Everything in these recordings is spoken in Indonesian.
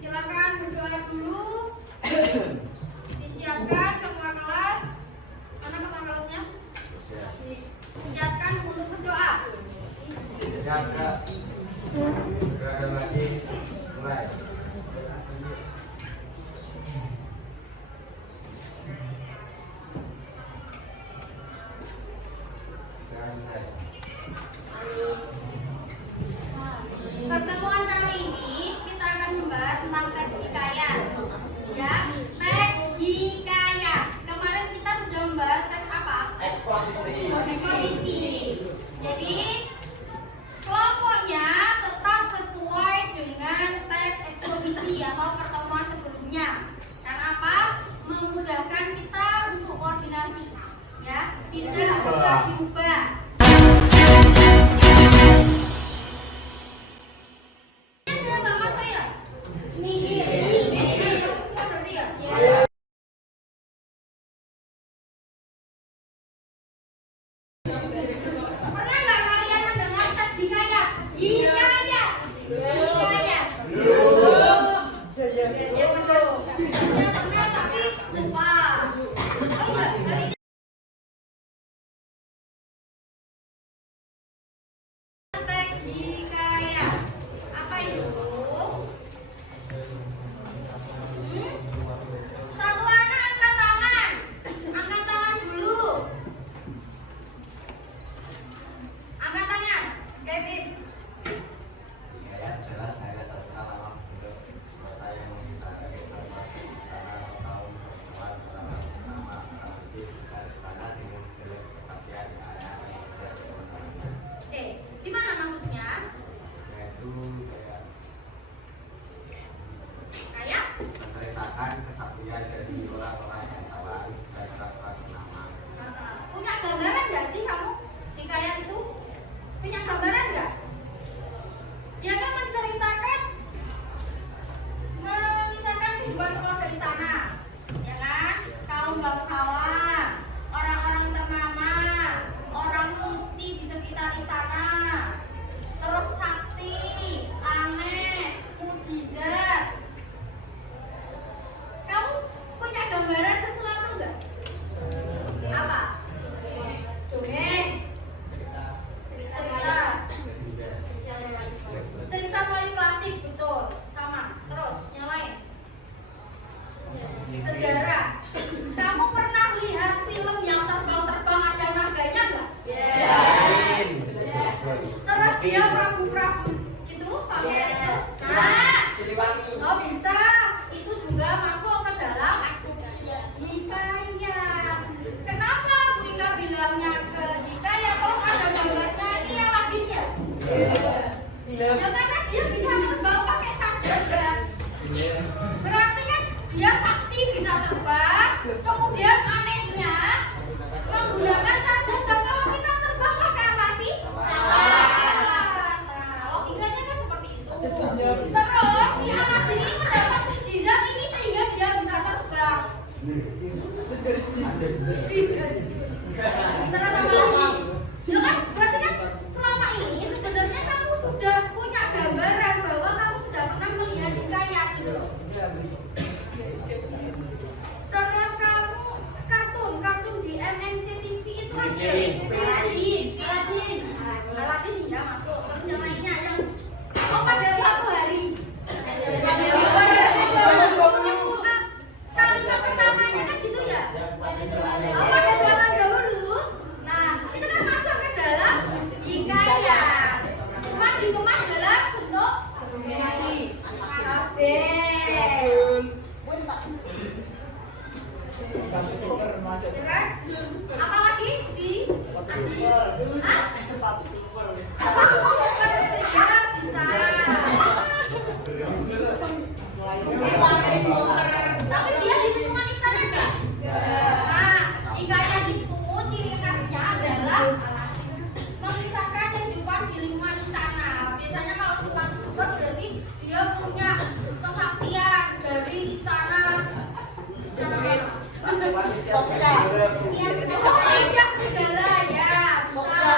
Silakan berdoa dulu. Disiapkan ketua kelas. Mana ketua kelasnya? Siapkan untuk berdoa. Siap, Segera lagi. Mulai. Pertemuan kali ini kita akan membahas tentang teks hikayat. Ya, teks hikayat. Kemarin kita sudah membahas teks apa? Eksposisi. Jadi kelompoknya tetap sesuai dengan teks eksposisi atau pertemuan sebelumnya. Karena apa? Memudahkan kita untuk koordinasi. Ya, tidak bisa diubah. Pernah nggak kalian mendengar teks hikayat? Hikayat. Belum. Yang pernah tapi lupa. Oh iya, hari ini teks hikayat. Apa itu? Satu anak angkat tangan. Angkat tangan dulu. Angkat tangan. Kevin. Hikayat adalah karya sastra lama bentuk bahasa yang mengisahkan informasi istana atau kaum perempuan dalam nama arti istana dengan segala kesaktian anak yang mengejar kemenangan. Gimana maksudnya? Yaitu Kayak menceritakan kesaktian dari orang-orang yang tawan dan kata nama. punya gambaran nggak sih kamu? Hikayat itu punya gambaran nggak? Dia kan menceritakan mengisahkan kehidupan keluarga istana, ya kan? Kaum bangsawan, orang-orang ternama, orang suci di sekitar istana, terus sakti, aneh, mukjizat. Kamu punya gambaran sesuatu nggak? Apa? Dongeng. Cerita paling klasik, betul. Sama. Terus yang lain. Sejarah. Kamu pernah lihat film yang terbang-terbang ada naganya nggak? Terus dia prabu-prabu gitu pakai itu. Oh bisa. Itu juga masuk ke dalam hikayat. Kenapa Bu Ika bilangnya ke hikayat? Terus ada gambarnya ini yang lainnya. Ya karena dia bisa terbang pakai sajam. Berarti kan dia sakti bisa terbang. Kemudian anehnya menggunakan sajam. Dan kalau kita terbang pakai apa sih? Nah, logikanya kan seperti itu. Terus si Aladin ini mendapat mukjizat ini sehingga dia bisa terbang. Terus apa lagi? Ya kan berarti kan selama ini sebenarnya kamu sudah punya gambaran bahwa kamu sudah pernah melihat hikayat gitu loh. Terus kamu kartun di MNC TV itu ada Aladin ya masuk. Terus yang lainnya yang pada suatu hari kalimat pertamanya kan situ ya. Pada zaman dahulu. Nah, itu kan masuk ke dalam hikayat. Cuma dikemas dalam bentuk animasi. Ya kan? Apalagi di sepatu super ya bisa. Tapi dia di lingkungan istana enggak? Nah, hikayat itu ciri khasnya adalah mengisahkan kehidupan di lingkungan istana. Biasanya kalau sepatu super berarti dia punya kesaktian dari istana. Yang serigala ya, bisa.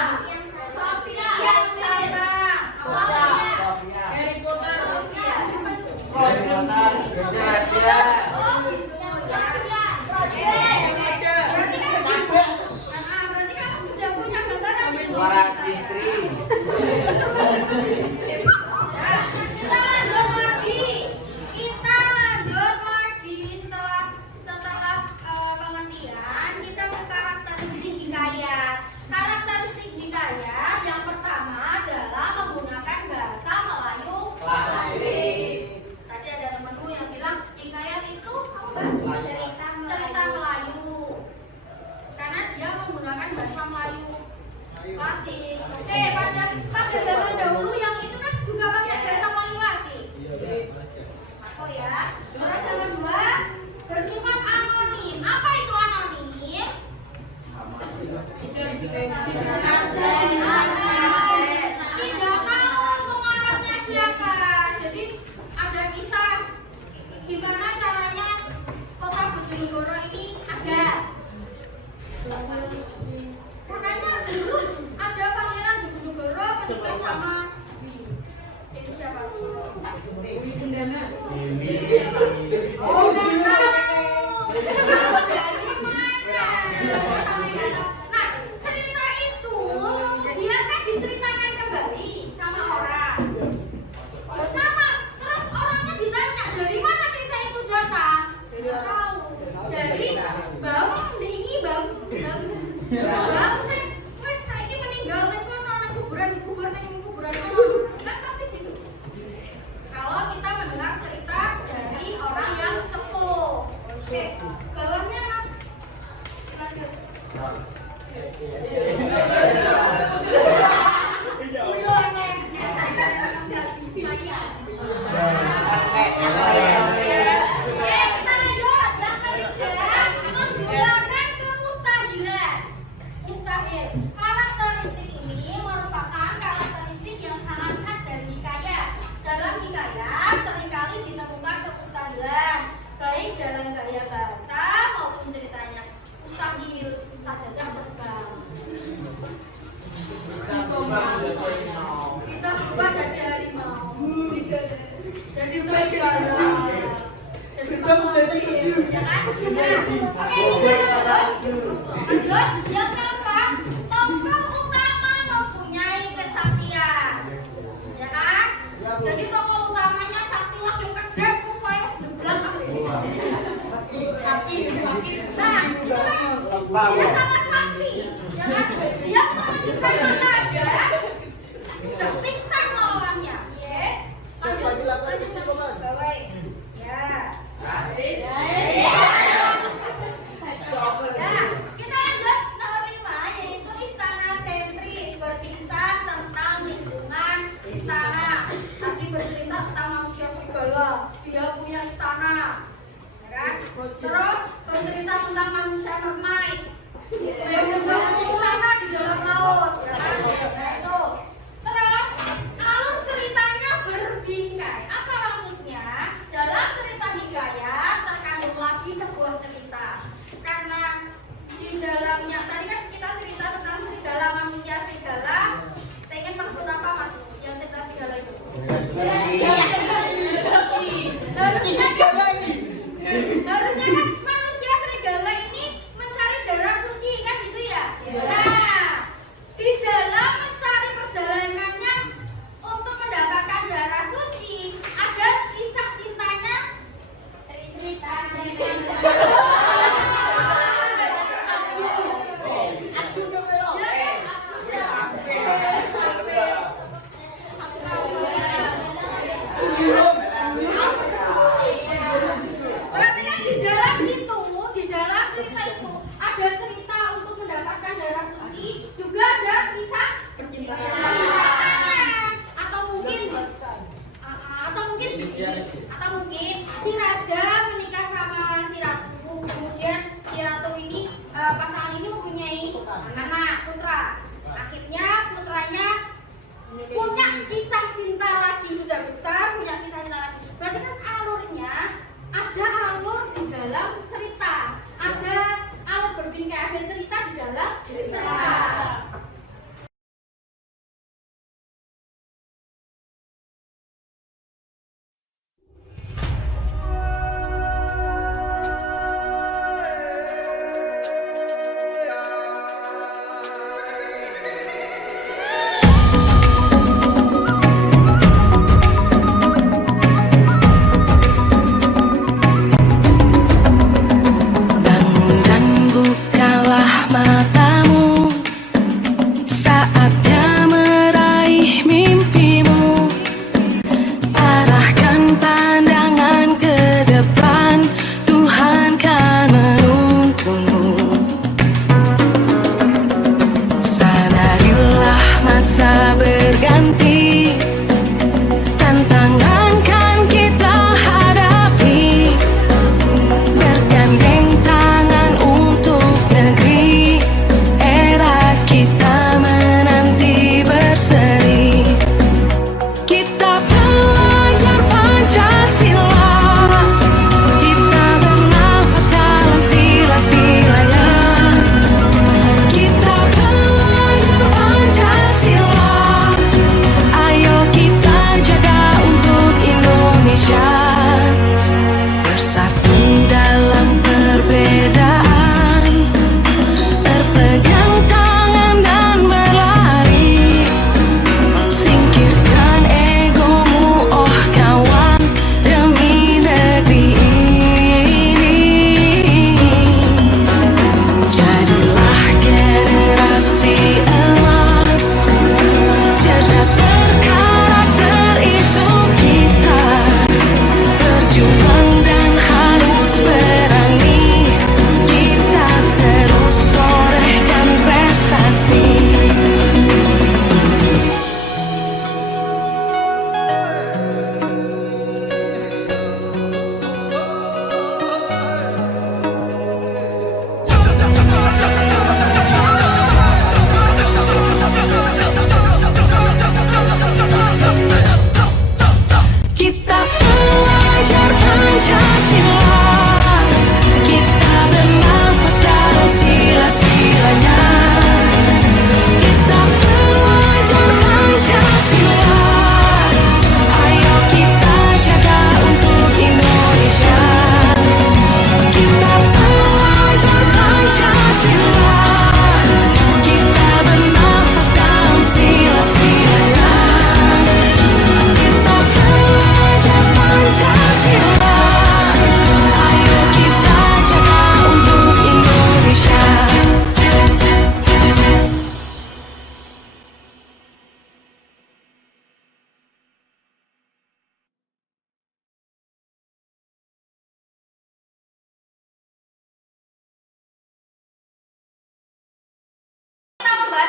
istri. Ya, kita lanjut lagi. Setelah pengertian, kita ke karakteristik hikayat. Karakteristik hikayat yang pertama adalah menggunakan bahasa Melayu klasik. Tadi ada temanmu yang bilang hikayat itu apa? Cerita Melayu. Karena dia menggunakan bahasa Melayu klasik. Oke, pada zaman dahulu yang itu kan juga pakai bahasa Melayu klasik. Masuk ya. Terus yang kedua, bersifat anonim. Apa itu anonim? Tidak tahu pengarangnya siapa. Jadi ada kisah gimana caranya kota Bojonegoro ini ada. Katanya dulu ada pangeran Bojonegoro menikah sama itu siapa? Dewi Cendana. Oh, dari mana? Nah, cerita itu dia kan diceritakan kembali sama orang. Ya sama. Terus orangnya ditanya dari mana cerita itu datang? Tidak tahu. Dari bang, ini bang. Bang, saya ini meninggal nek kono nang kuburan kono. Kan pasti gitu. Kalau kita mendengar cerita dari orang yang sepuh. Oke, bawahnya Mas. Lanjut. Kita lanjut. Yang ketiga, menggunakan kemustahilan. Mustahil. Karakteristik ini merupakan karakteristik yang sangat khas dari hikayat. Dalam hikayat seringkali ditemukan kemustahilan, baik dalam gaya bahasa maupun ceritanya. Mustahil sajadah terbang. Bisa berubah jadi harimau. Jadi serigala. Jadi pengemis. Ya kan? Nah, oke, kita lanjut. Yang keempat, tokoh utama mempunyai kesaktian. Ya kan? Jadi tokoh utamanya sakti lagi kedep saya sebelah. Sakti. Nah, itu kan dia sangat sakti. Ya kan? Dia menghentikan mana aja sudah pingsan lawannya. Iya. Lanjut. Bawah. Ya. Ya, kita lanjut nomor 5 yaitu istana sentris, berkisah tentang lingkungan istana. Tapi bercerita tentang manusia serigala, dia punya istana, ya kan? Terus bercerita tentang manusia mermaid, dia juga punya istana di dalam laut, ya kan? Nah itu. Terus alur ceritanya berbingkai. Apa maksudnya? Dalam cerita hikayat terkandung lagi sebuah cerita. Karena di dalamnya tadi kan kita cerita tentang serigala, manusia serigala. Pengen merebut apa Mas? Yang cerita serigala itu? Harusnya kan manusia serigala ini mencari darah suci kan gitu ya? Nah, di dalam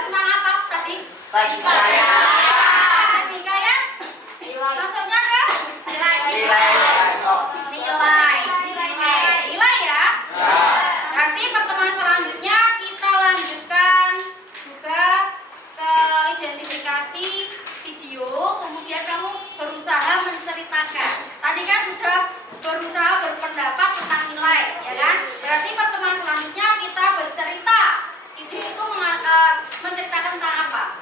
bahas tentang apa tadi? Etika ya? Maksudnya ke nilai ya. Berarti pertemuan selanjutnya kita lanjutkan juga ke identifikasi video, kemudian kamu berusaha menceritakan. Tadi kan sudah berusaha berpendapat tentang nilai, ya kan? Berarti pertemuan selanjutnya kita bercerita. Video itu menceritakan tentang apa?